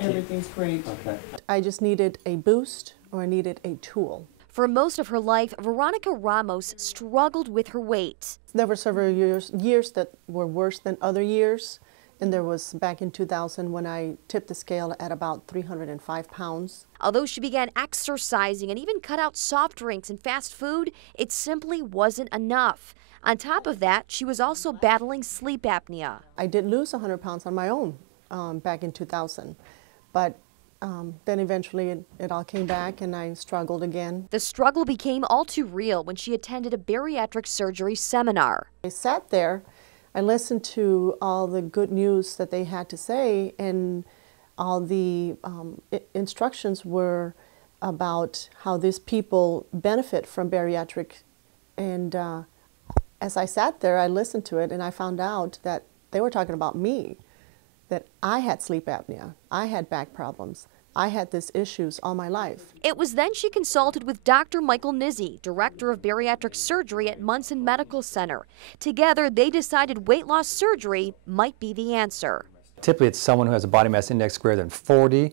Everything's great. Okay. I just needed a boost, or I needed a tool. For most of her life, Veronica Ramos struggled with her weight. There were several years that were worse than other years. And there was back in 2000 when I tipped the scale at about 305 pounds. Although she began exercising and even cut out soft drinks and fast food, it simply wasn't enough. On top of that, she was also battling sleep apnea. I did lose 100 pounds on my own back in 2000. But then eventually it all came back and I struggled again. The struggle became all too real when she attended a bariatric surgery seminar. I sat there, I listened to all the good news that they had to say, and all the instructions were about how these people benefit from bariatric. And as I sat there, I listened to it and I found out that they were talking about me, that I had sleep apnea, I had back problems. I had these issues all my life. It was then she consulted with Dr. Michael Nizzi, director of bariatric surgery at Munson Medical Center. Together, they decided weight loss surgery might be the answer. Typically, it's someone who has a body mass index greater than 40,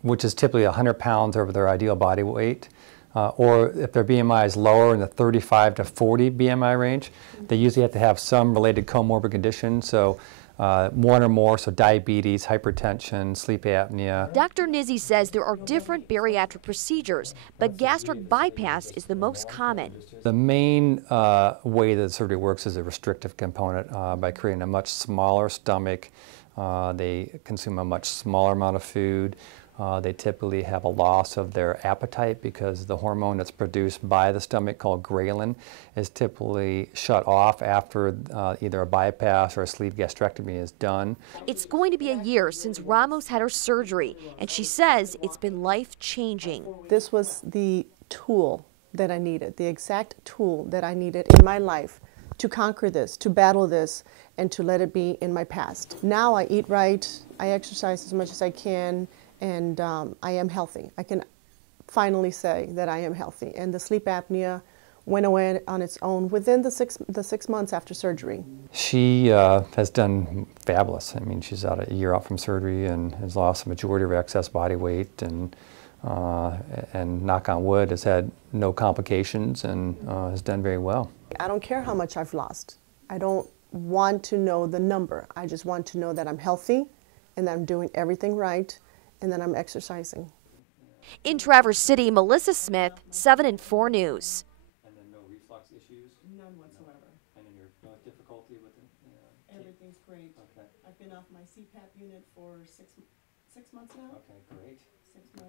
which is typically 100 pounds over their ideal body weight. Or if their BMI is lower in the 35 to 40 BMI range, they usually have to have some related comorbid condition. So one or more, so diabetes, hypertension, sleep apnea. Dr. Nizzi says there are different bariatric procedures, but gastric bypass is the most common. The main way that surgery works is a restrictive component by creating a much smaller stomach. They consume a much smaller amount of food. They typically have a loss of their appetite because the hormone that's produced by the stomach, called ghrelin, is typically shut off after either a bypass or a sleeve gastrectomy is done. It's going to be a year since Ramos had her surgery, and she says it's been life-changing. This was the tool that I needed, the exact tool that I needed in my life to conquer this, to battle this, and to let it be in my past. Now I eat right, I exercise as much as I can, and I am healthy. I can finally say that I am healthy. And the sleep apnea went away on its own within the six months after surgery. She has done fabulous. I mean, she's a year out from surgery and has lost the majority of her excess body weight, and knock on wood, has had no complications and has done very well. I don't care how much I've lost. I don't want to know the number. I just want to know that I'm healthy and that I'm doing everything right, and then I'm exercising. In Traverse City, Melissa Smith, 7 and 4 News. And then no reflux issues? None whatsoever. And then no difficulty with it? Everything's great. Okay. I've been off my CPAP unit for six months now. Okay, great. 6 months.